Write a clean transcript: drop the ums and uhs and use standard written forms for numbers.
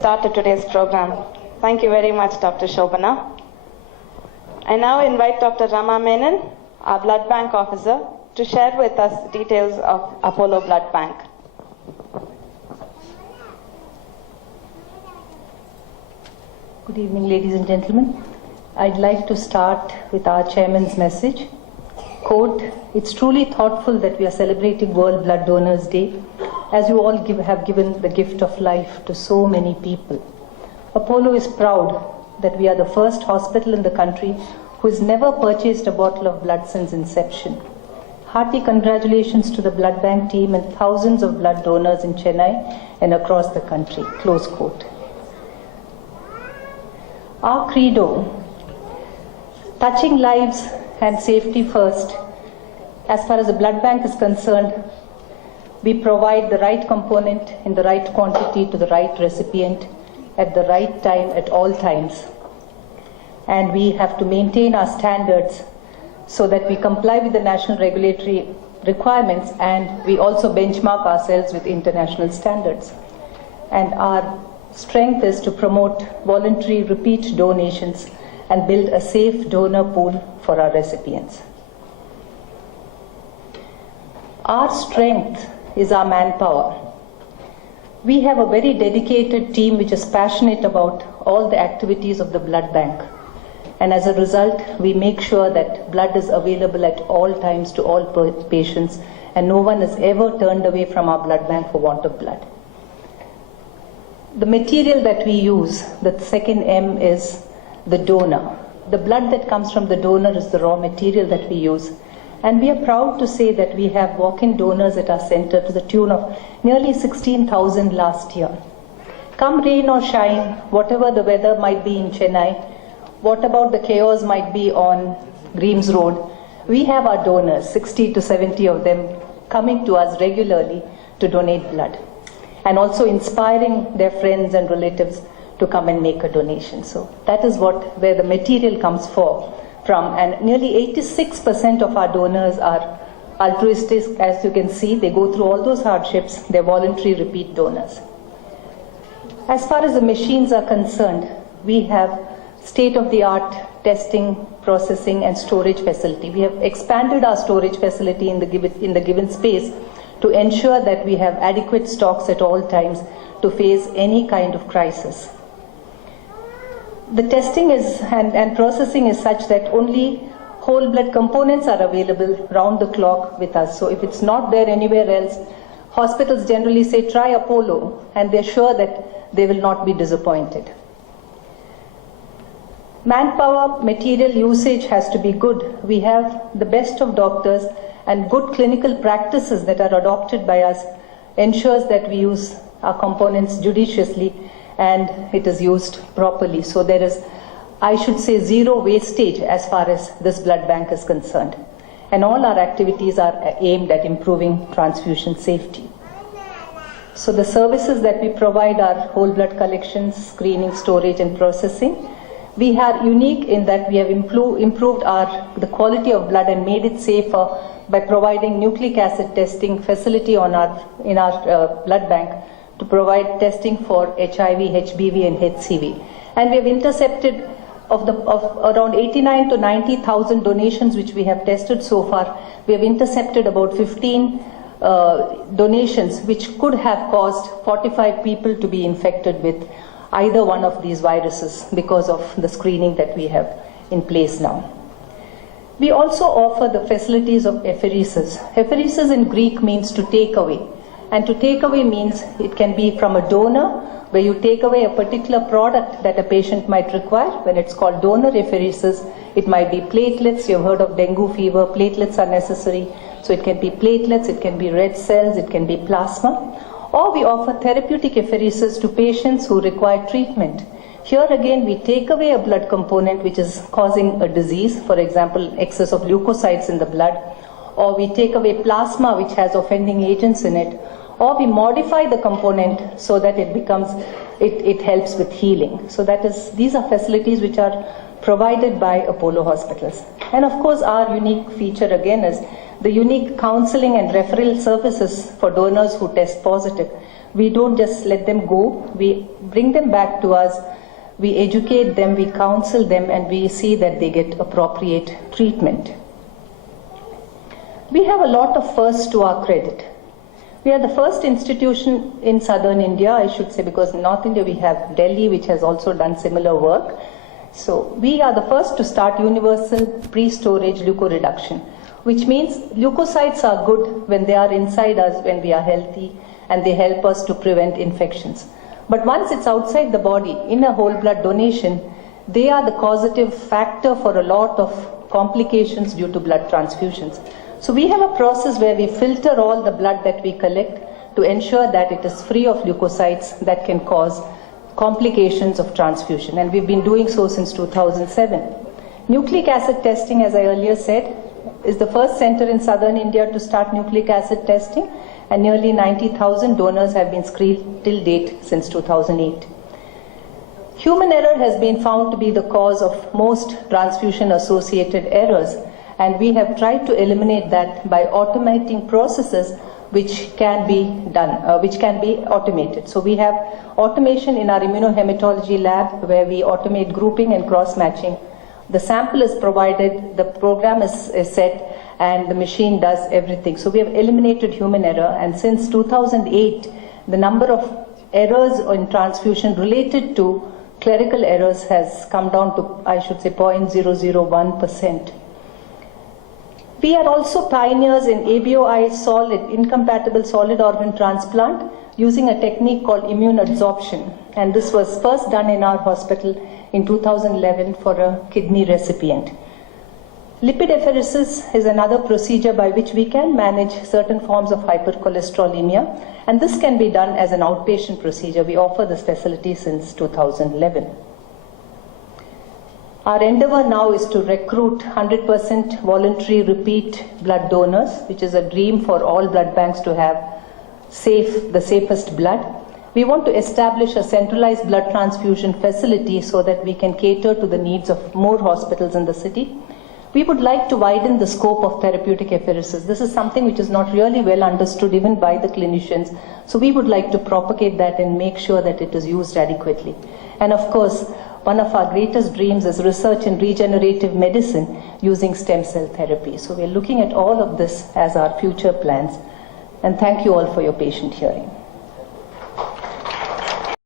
Started today's program. Thank you very much, Dr. Shobana. I now invite Dr. Rama Menon, our blood bank officer, to share with us details of Apollo Blood Bank. Good evening, ladies and gentlemen. I'd like to start with our chairman's message. Quote, "It's truly thoughtful that we are celebrating World Blood Donors Day, as you all have given the gift of life to so many people. Apollo is proud that we are the first hospital in the country who has never purchased a bottle of blood since inception. Hearty congratulations to the blood bank team and thousands of blood donors in Chennai and across the country." Close quote. Our credo, touching lives and safety first. As far as the blood bank is concerned, we provide the right component in the right quantity to the right recipient at the right time at all times. And we have to maintain our standards so that we comply with the national regulatory requirements, and we also benchmark ourselves with international standards. And our strength is to promote voluntary repeat donations and build a safe donor pool for our recipients. Our strength is our manpower. We have a very dedicated team which is passionate about all the activities of the blood bank. And as a result, we make sure that blood is available at all times to all patients, and no one is ever turned away from our blood bank for want of blood. The material that we use, the second M, is the donor. The blood that comes from the donor is the raw material that we use. And we are proud to say that we have walk-in donors at our center to the tune of nearly 16,000 last year. Come rain or shine, whatever the weather might be in Chennai, what about the chaos might be on Greaves Road, we have our donors, 60 to 70 of them, coming to us regularly to donate blood, and also inspiring their friends and relatives to come and make a donation. So that is where the material comes from, and nearly 86% of our donors are altruistic. As you can see, they go through all those hardships. They're voluntary repeat donors. As far as the machines are concerned, we have state-of-the-art testing, processing, and storage facility. We have expanded our storage facility in the given space to ensure that we have adequate stocks at all times to face any kind of crisis. The testing and processing is such that only whole blood components are available round the clock with us. So if it's not there anywhere else, hospitals generally say try Apollo, and they're sure that they will not be disappointed. Manpower, material usage has to be good. We have the best of doctors, and good clinical practices that are adopted by us ensures that we use our components judiciously and it is used properly. So there is, I should say, zero wastage as far as this blood bank is concerned. And all our activities are aimed at improving transfusion safety. So the services that we provide are whole blood collections, screening, storage, and processing. We are unique in that we have improved the quality of blood and made it safer by providing nucleic acid testing facility in our blood bank to provide testing for HIV, HBV, and HCV. And we have intercepted of around 89 to 90,000 donations which we have tested so far. We have intercepted about 15 donations which could have caused 45 people to be infected with either one of these viruses because of the screening that we have in place now. We also offer the facilities of apheresis. Apheresis in Greek means to take away. And to take away means it can be from a donor, where you take away a particular product that a patient might require. When it's called donor apheresis, it might be platelets. You've heard of dengue fever. Platelets are necessary. So it can be platelets, it can be red cells, it can be plasma. Or we offer therapeutic apheresis to patients who require treatment. Here again, we take away a blood component which is causing a disease, for example, excess of leukocytes in the blood, or we take away plasma which has offending agents in it, or we modify the component so that it helps with healing. So these are facilities which are provided by Apollo hospitals. And of course, our unique feature again is the unique counseling and referral services for donors who test positive. We don't just let them go, we bring them back to us, we educate them, we counsel them, and we see that they get appropriate treatment. We have a lot of firsts to our credit. We are the first institution in southern India, I should say, because in North India we have Delhi, which has also done similar work. So we are the first to start universal pre-storage leukoreduction, which means leukocytes are good when they are inside us, when we are healthy, and they help us to prevent infections. But once it's outside the body, in a whole blood donation, they are the causative factor for a lot of complications due to blood transfusions. So we have a process where we filter all the blood that we collect to ensure that it is free of leukocytes that can cause complications of transfusion, and we've been doing so since 2007. Nucleic acid testing, as I earlier said, is the first center in southern India to start nucleic acid testing, and nearly 90,000 donors have been screened till date since 2008. Human error has been found to be the cause of most transfusion-associated errors, and we have tried to eliminate that by automating processes which can be done, which can be automated. So we have automation in our immunohematology lab where we automate grouping and cross-matching. The sample is provided, the program is set, and the machine does everything. So we have eliminated human error, and since 2008, the number of errors in transfusion related to clerical errors has come down to, I should say, 0.001%. We are also pioneers in ABOI solid, incompatible solid organ transplant using a technique called immune adsorption. And this was first done in our hospital in 2011 for a kidney recipient. Lipid apheresis is another procedure by which we can manage certain forms of hypercholesterolemia. And this can be done as an outpatient procedure. We offer this facility since 2011. Our endeavor now is to recruit 100% voluntary repeat blood donors, which is a dream for all blood banks to have the safest blood. We want to establish a centralized blood transfusion facility so that we can cater to the needs of more hospitals in the city. We would like to widen the scope of therapeutic apheresis. This is something which is not really well understood even by the clinicians. So we would like to propagate that and make sure that it is used adequately. And of course, one of our greatest dreams is research in regenerative medicine using stem cell therapy. So we're looking at all of this as our future plans. And thank you all for your patient hearing.